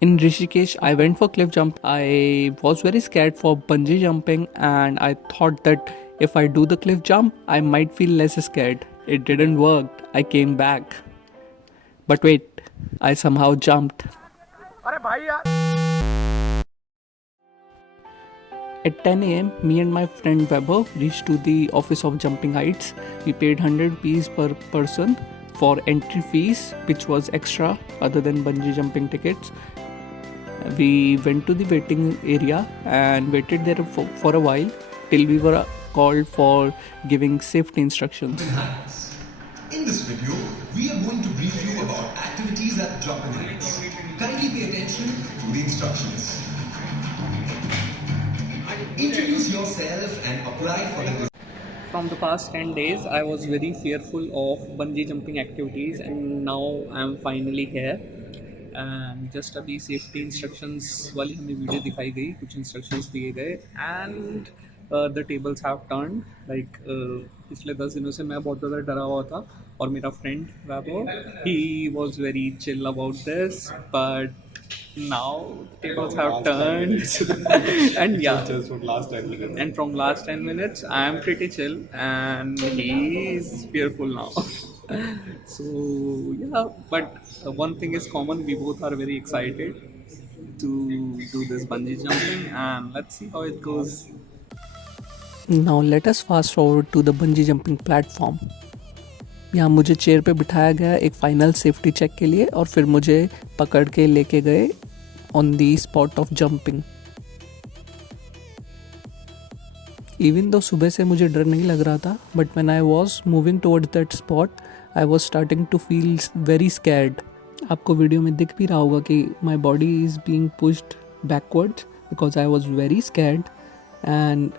In Rishikesh, I went for cliff jump. I was very scared for bungee jumping, and I thought that if I do the cliff jump, I might feel less scared. It didn't work. I came back. But wait, I somehow jumped. At 10 a.m., me and my friend Weber reached to the office of Jumping Heights. We paid 100 rupees per person for entry fees, which was extra other than bungee jumping tickets. We went to the waiting area and waited there for a while till we were called for giving safety instructions. In this video, we are going to brief you about activities at Jumping Heights. Kindly pay attention to the instructions. Introduce yourself and apply for the. From the past 10 days, I was very fearful of bungee jumping activities, and now I am finally here. And just अभी safety instructions वाली हमें video दिखाई गई, कुछ instructions दिए गए and the tables have turn like पिछले 10 दिनों से मैं बहुत ज़्यादा डरा हुआ था और मेरा friend Vaibhav he was very chill about this but now the tables have turned and yeah just from last 10 minutes and from last 10 minutes I am pretty chill and he is fearful now. So yeah, but one thing is common, we both are very excited to do this bungee jumping and let's see how it goes. Now let us fast forward to the bungee jumping platform. यहाँ मुझे chair पे बिठाया गया एक final safety check के लिए और फिर मुझे पकड़ के लेके गए on the spot of jumping. Even though सुबह से मुझे डर नहीं लग रहा था, but when I was moving towards that spot I was starting to feel very scared. आपको वीडियो में दिख भी रहा होगा कि my body is being pushed backwards because I was very scared and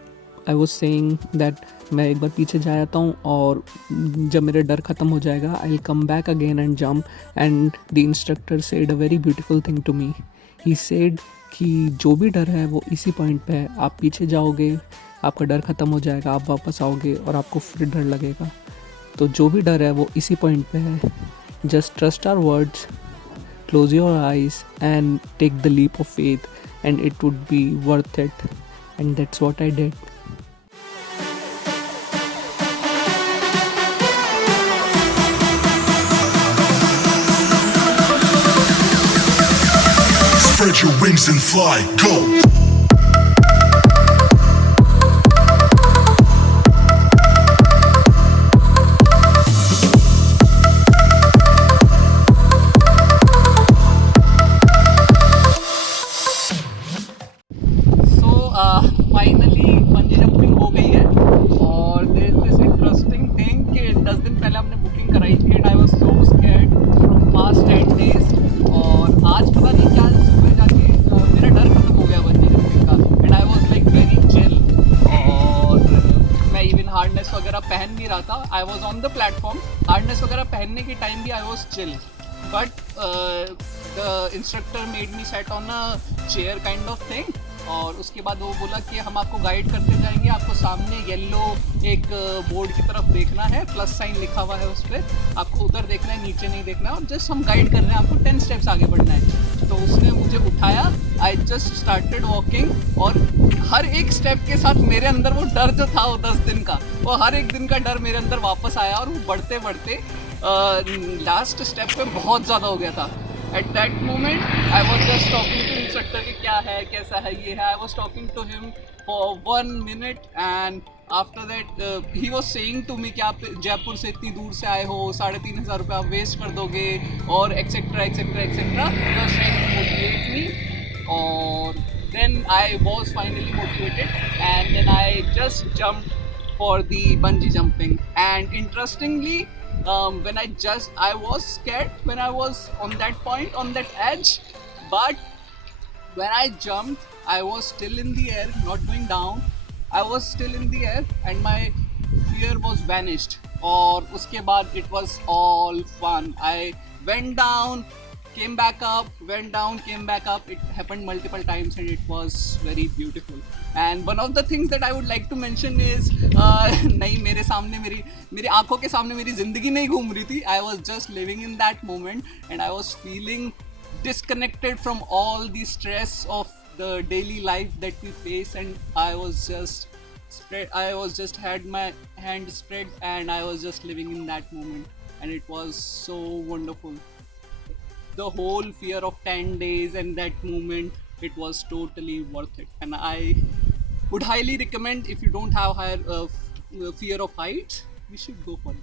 I was saying that मैं एक बार पीछे जा जाता हूँ और जब मेरा डर ख़त्म हो जाएगा I will come back again and jump. And the instructor said a very beautiful thing to me. He said कि जो भी डर है वो इसी पॉइंट पे है. आप पीछे जाओगे, आपका डर ख़त्म हो जाएगा, आप वापस आओगे और आपको फिर डर लगेगा. तो जो भी डर है वो इसी पॉइंट पे है. Just trust our words, close your eyes and take the leap of faith and it would be worth it. And that's what I did. Spread your wings and fly, go! Finally bungee jumping हो गई है और there is this interesting thing कि 10 दिन पहले हमने booking कराई थी and I was so scared from past 10 days और आज पता नहीं क्या सुबह जाके मेरा डर खत्म हो गया बंजी जंपिंग का and I was like very chill. और मैं इवन हार्डनेस वगैरह पहन नहीं रहा था. I was on the platform, hardness वगैरह पहनने के टाइम भी I was chill but the instructor made me set on a chair kind of thing और उसके बाद वो बोला कि हम आपको गाइड करते जाएंगे. आपको सामने येलो एक बोर्ड की तरफ देखना है, प्लस साइन लिखा हुआ है उस पर, आपको उधर देखना है, नीचे नहीं देखना है और जस्ट हम गाइड कर रहे हैं, आपको 10 स्टेप्स आगे बढ़ना है. तो उसने मुझे उठाया, आई जस्ट स्टार्टेड वॉकिंग और हर एक स्टेप के साथ मेरे अंदर वो डर जो था वो 10 दिन का, वो हर एक दिन का डर मेरे अंदर वापस आया और वो बढ़ते बढ़ते लास्ट स्टेप पे बहुत ज़्यादा हो गया था. At that moment, I was just talking to instructor कि क्या है, कैसा है, ये है. I was talking to him for 1 minute and after that he was saying to me कि आप जयपुर से इतनी दूर से आए हो, 3,500 रुपये आप वेस्ट कर दोगे और etcetera etcetera etcetera. He was trying to motivate me और then I was finally motivated and then I just jumped for the bungee jumping and interestingly when I was scared when I was on that point, on that edge, but when I jumped, I was still in the air, not going down. I was still in the air and my fear was vanished. और उसके बाद it was all fun. I went down, came back up, went down, came back up. It happened multiple times and it was very beautiful. And one of the things that I would like to mention is नहीं मेरे सामने मेरी आंखों के सामने मेरी ज़िंदगी नहीं घूम रही थी. I was just living in that moment and I was feeling disconnected from all the stress of the daily life that we face, and I was just had my hand spread, and I was just living in that moment, and it was so wonderful. The whole fear of 10 days and that moment, it was totally worth it, and I would highly recommend, if you don't have fear of heights, we should go for it.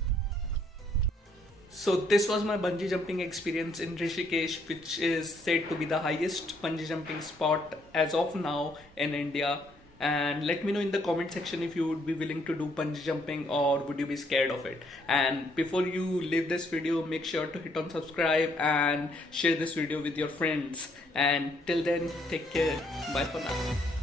So this was my bungee jumping experience in Rishikesh, which is said to be the highest bungee jumping spot as of now in India. And let me know in the comment section if you would be willing to do bungee jumping or would you be scared of it. And before you leave this video, make sure to hit on subscribe and share this video with your friends. And till then, take care. Bye for now.